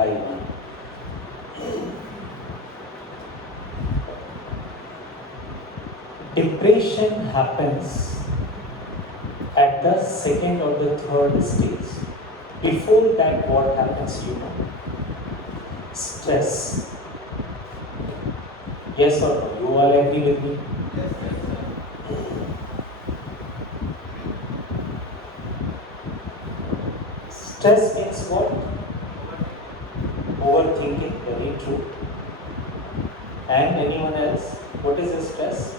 by 1. Depression happens at the second or the third stage. Before that, what happens, you know? Stress. Yes or no? You all agree with me? Stress means what? Overthinking, very true. And anyone else? What is the stress?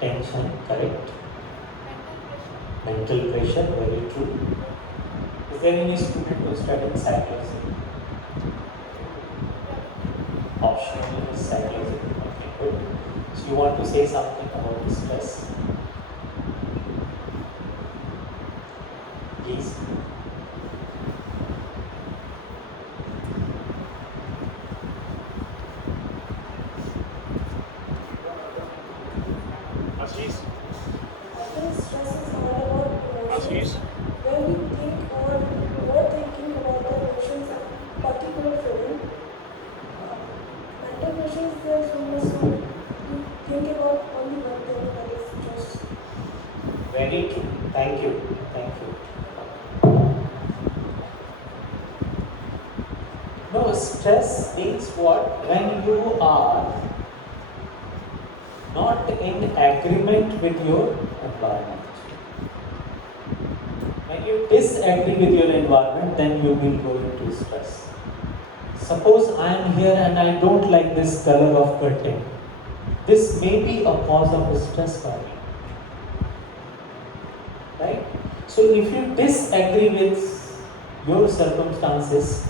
Tension, correct. Mental pressure, very true. Is there any student who is studying psychology? Optional is psychology. Okay, good. So you want to say something about the stress? Please. Ashish? I think stress is all about emotions. Ashish? When we think or overthinking about the emotions of a particular feeling, mental pressure is there so much so you think about only one thing, that is stress. Very true. Thank you. Thank you. No, stress means what? When you are not in agreement with your environment. When you disagree with your environment, then you will go into stress. Suppose I am here and I don't like this color of curtain. This may be a cause of stress for me. Right? So if you disagree with your circumstances,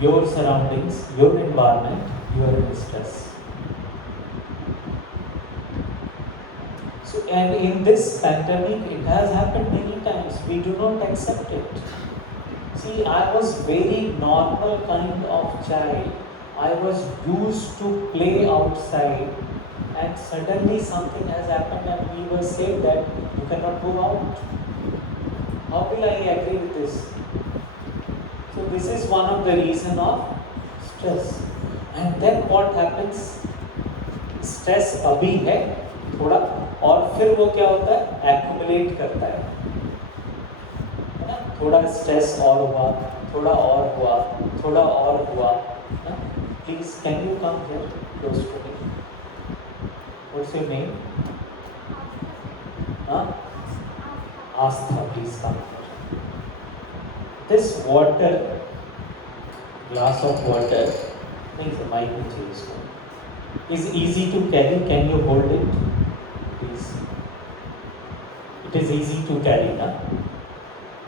your surroundings, your environment, you are in stress. So, and in this pandemic, it has happened many times. We do not accept it. See, I was very normal kind of child. I was used to play outside, and suddenly something has happened, and we were said that you cannot go out. How will I agree with this? So this is one of the reason of stress. And then what happens? Stress अभी है थोड़ा, और फिर वो क्या होता है? Accumulate करता है ना? थोड़ा स्ट्रेस और हुआ, थोड़ा और हुआ, थोड़ा और हुआ ना? Please, can you come here close to me? What's your name? Huh? Astha, please come here. This water, glass of water, नहीं the mic नीचे इसको, is easy to carry. Can you hold it, please? It is easy to carry, na?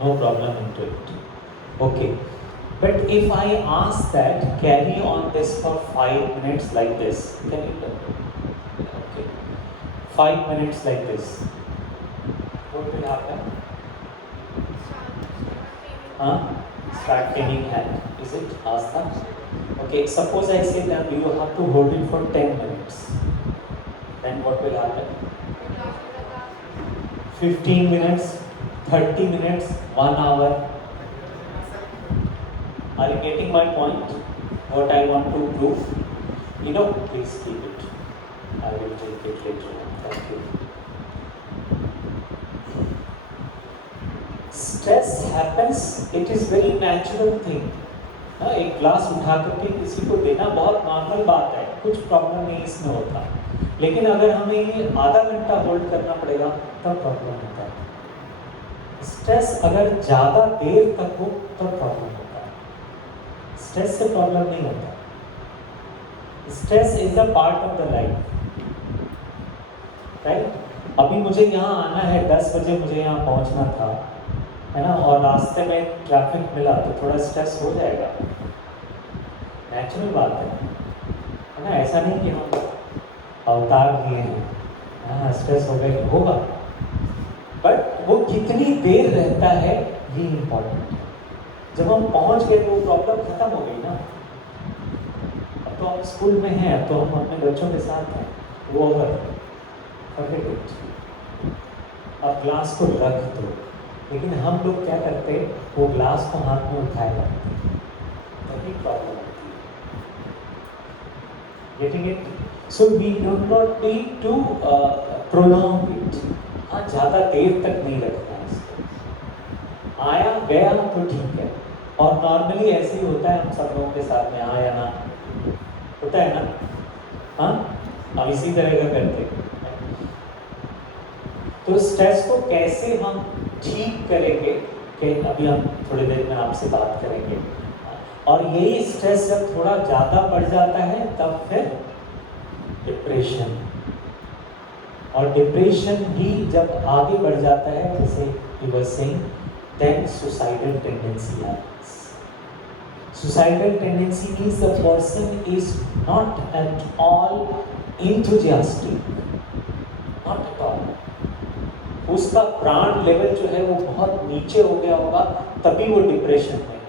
No problem into it. Okay. But if I ask that carry on this for 5 minutes like this, can you do it? Okay. 5 minutes like this. What will happen? Huh? Start paining hand. Is it? Astha? Okay, suppose I say that you have to hold it for 10 minutes. Then what will happen? 15 minutes, 30 minutes, 1 hour. Are you getting my point? What I want to prove? You know, please keep it. I will take it later. Thank you. Stress happens, it is very natural thing. एक glass उठा करके किसी को देना बहुत normal बात है, कुछ प्रॉब्लम नहीं इसमें होता, लेकिन अगर हमें आधा घंटा होल्ड करना पड़ेगा तब प्रॉब्लम होता है। स्ट्रेस अगर ज़्यादा देर तक हो तो प्रॉब्लम होता है, स्ट्रेस से प्रॉब्लम नहीं होता। Stress is the part of the life, right? अभी मुझे यहाँ आना है, 10 बजे मुझे यहाँ पहुँचना था, है ना, और रास्ते में ट्रैफिक मिला तो थोड़ा स्ट्रेस हो जाएगा, नेचुरल बात है ना? ऐसा नहीं कि हम अवतार लिए हैं, हाँ स्ट्रेस हो गया होगा, बट वो कितनी देर रहता है ये इम्पोर्टेंट है। जब हम पहुंच गए तो प्रॉब्लम खत्म हो गई ना, अब तो हम स्कूल में हैं, अब तो हम अपने बच्चों के साथ हैं, वो ओवर, फॉरगेट इट। अब ग्लास को रख दो, लेकिन हम लोग क्या करते हैं, वो ग्लास को हाथ में उठाए रखते हैं, तभी प्रॉब्लम होती है। Getting it? So we do not need to prolong it. हाँ, ज़्यादा देर तक नहीं रखना है इसको। आया गया तो ठीक है, और नॉर्मली ऐसे ही होता है हम सब लोगों के साथ में, हाँ या ना होता है ना, हाँ हम इसी तरह का करते हैं। तो स्ट्रेस को कैसे हम ठीक करेंगे, कि अभी हम थोड़ी देर में आपसे बात करेंगे। और यही स्ट्रेस जब थोड़ा ज़्यादा बढ़ जाता है तब फिर डिप्रेशन, और डिप्रेशन भी जब आगे बढ़ जाता है, जैसे you were saying, then suicidal tendency happens. Suicidal tendency means the person is not at all enthusiastic, not at all. उसका प्राण लेवल जो है वो बहुत नीचे हो गया होगा, तभी वो डिप्रेशन में है।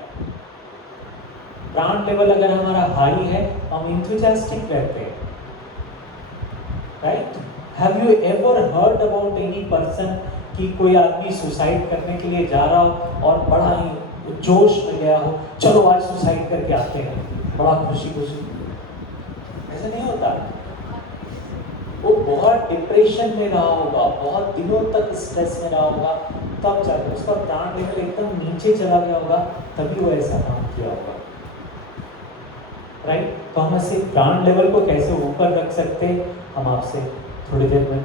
प्राण लेवल अगर हमारा हाई है, हम enthusiastic रहते हैं, right? Have you ever heard about any person कि कोई आदमी सुसाइड करने के लिए जा रहा हो और बड़ा ही जोश में गया हो, चलो आज सुसाइड करके आते हैं, बड़ा खुशी खुशी? ऐसा नहीं होता। वो बहुत डिप्रेशन में रहा होगा, बहुत दिनों तक स्ट्रेस में रहा होगा, तब जाकर उसका प्राण लेवल एकदम नीचे चला गया होगा, तभी वो ऐसा काम किया होगा, राइट? तो हम ऐसे प्राण लेवल को कैसे ऊपर रख सकते हैं, हम आपसे थोड़ी देर में